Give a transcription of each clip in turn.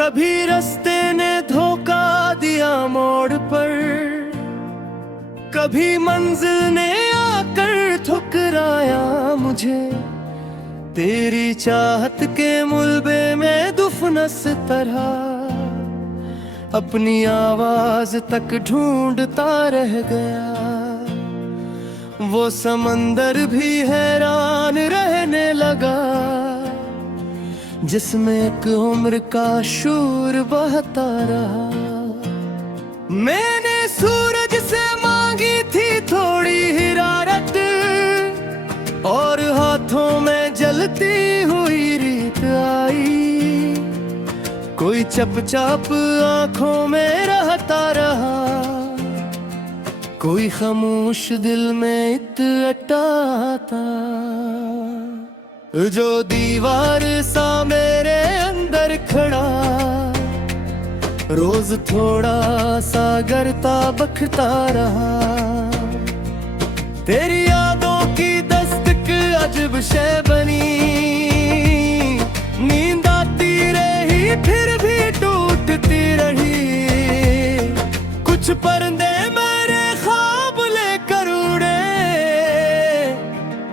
कभी रास्ते ने धोखा दिया मोड़ पर, कभी मंजिल ने आकर ठुकराया मुझे। तेरी चाहत के मुलबे में दुफनस तरह अपनी आवाज तक ढूंढता रह गया। वो समंदर भी हैरान रहने लगा, जिसमें एक उम्र का शूर बहता रहा। मैंने सूरज से मांगी थी थोड़ी हिरारत, और हाथों में जलती हुई रीत आई। कोई चपचाप आंखों में रहता रहा, कोई खामोश दिल में इतराता। जो दीवार सा मेरे अंदर खड़ा, रोज थोड़ा सा गिरता बखता रहा। तेरी यादों की दस्तक अजब शे बनी, नींद आती रही फिर भी टूटती रही। कुछ परिंदे मेरे ख्वाब लेकर उड़े,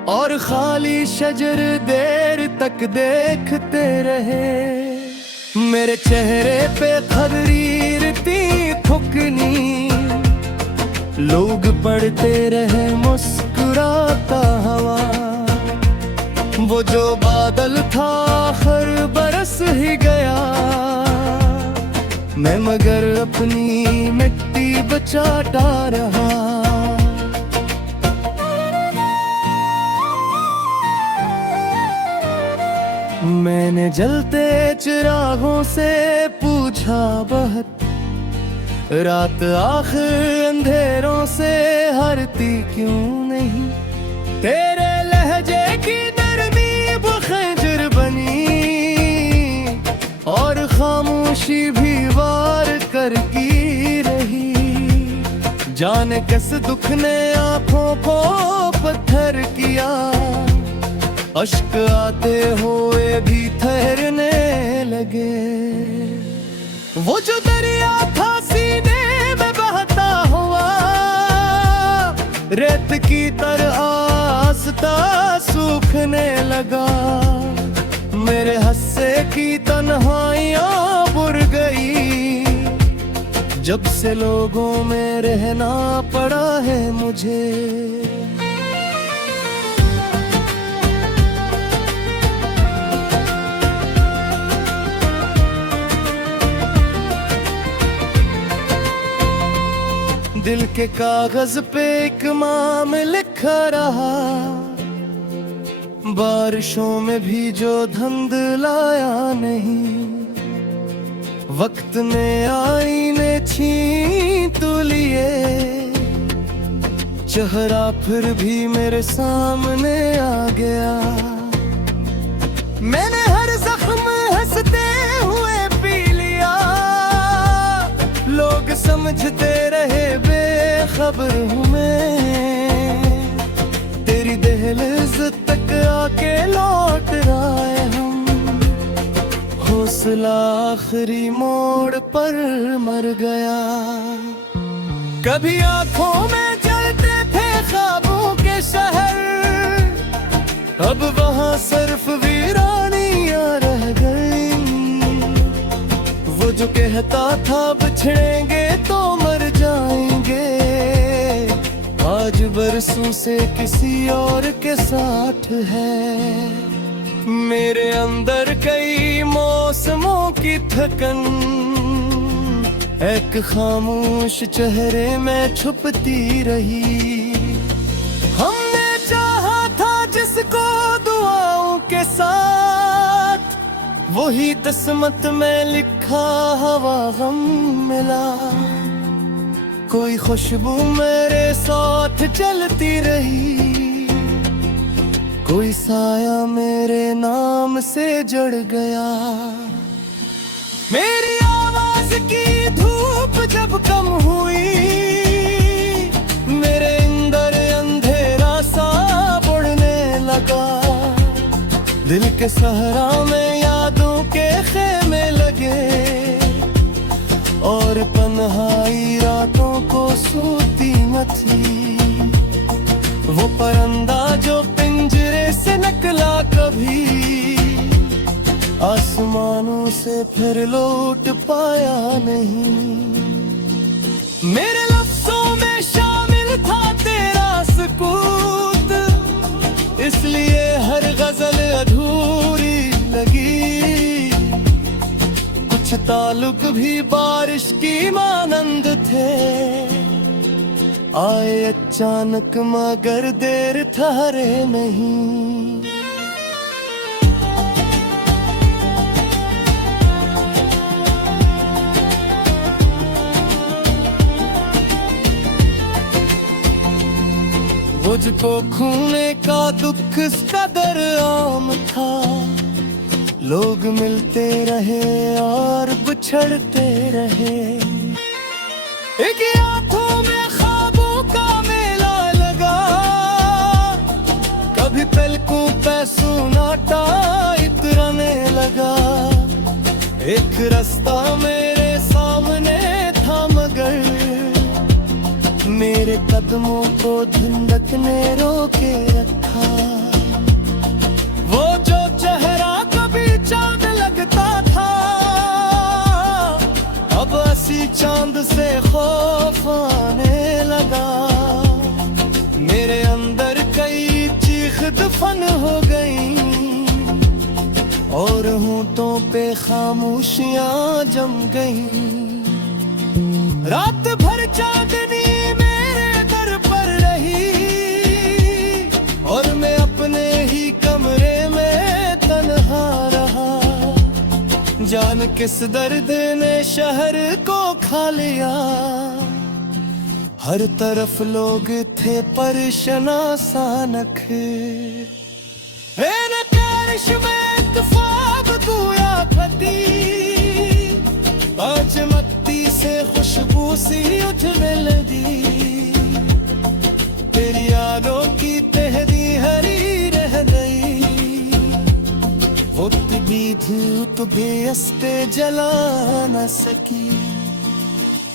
और खाली शजर देर तक देखते रहे। मेरे चेहरे पे खदरीर थी थुकनी, लोग पढ़ते रहे मुस्कुराता हवा। वो जो बादल था आखिर बरस ही गया, मैं मगर अपनी मिट्टी बचाता रहा। मैंने जलते चिरागों से पूछा बहुत, रात आखिर अंधेरों से हरती क्यों नहीं। तेरे लहजे की नरमी वो खंजर बनी, और खामोशी भी वार करती रही। जाने किस दुख ने आंखों को पत्थर किया, अश्क आते हुए भी ठहरने लगे। वो जो दरिया था सीने में बहता हुआ, रेत की तरह आस्ता सूखने लगा। मेरे हस्से की तन्हाइयां बुर गई, जब से लोगों में रहना पड़ा है मुझे। दिल के कागज पे एक नाम लिखा रहा, बारिशों में भी जो धुंध लाया नहीं। वक्त ने आईने छीन तो लिए, चेहरा फिर भी मेरे सामने आ गया। मैंने हर जख्म हंसते हुए पी लिया, लोग समझते रहे बेखबर हूँ मैं। तेरी दहलीज तक आके लौट आए हम, हौसला आखिरी मोड़ पर मर गया। कभी आंखों में जलते थे ख्वाबों के शहर, अब वहाँ सिर्फ वीरानियां रह गई। वो जो कहता था बिछड़ेंगे तो मर जाएंगे, आज बरसों से किसी और के साथ है। मेरे अंदर कई मौसमों की थकन, एक खामोश चेहरे में छुपती रही। हमने चाहा था जिसको दुआओं के साथ, वही किस्मत में लिखा हवा गम मिला। कोई खुशबू मेरे साथ चलती रही, कोई साया मेरे नाम से जड़ गया। मेरी आवाज की धूप जब कम हुई, मेरे अंदर अंधेरा सा बढ़ने लगा। दिल के सहरा में यादों के खेमे लगे, परिंदा जो पिंजरे से निकला कभी, आसमानों से फिर लौट पाया नहीं। मेरे लफ्जों में शामिल था तेरा सुकूत, इसलिए हर गजल अधूरी लगी। कुछ ताल्लुक भी बारिश की मानंद थे, आए अचानक मगर देर ठहरे नहीं। मुझको खोने का दुख इस कदर आम था, लोग मिलते रहे और बिछड़ते रहे। एक आंखों में ख्वाबों का मेला लगा, कभी पलकों पे सुनाटा इतराने लगा। एक रास्ता मेरे सामने था मगर मेरे कदमों को धुंधक ने रोके रखा। वो जो चेहरा कभी चांद लगता था, अब हंसी चांद से खौफ आने लगा। मेरे अंदर कई चीख दफन हो गई और होंठों पे खामोशियां जम गई। रात भर चांदनी मेरे दर पर रही और मैं अपने ही कमरे में तन्हा रहा। जान किस दर्द ने शहर को खा लिया, हर तरफ लोग थे परशना सानक। में इत्तेफाक तू या फती, आज मत्ती से खुशबू सी उठने लगी। तेरी यादों की तहरी हरी रह गई, वो भी धूप भी अस्ते जला न सकी।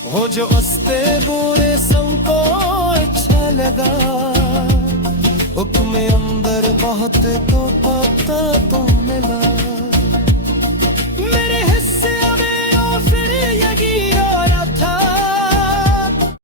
वो जो अस्ते बुरे सबको अच्छा लगा, हुक्म अंदर बहुत तो पता तो मिला।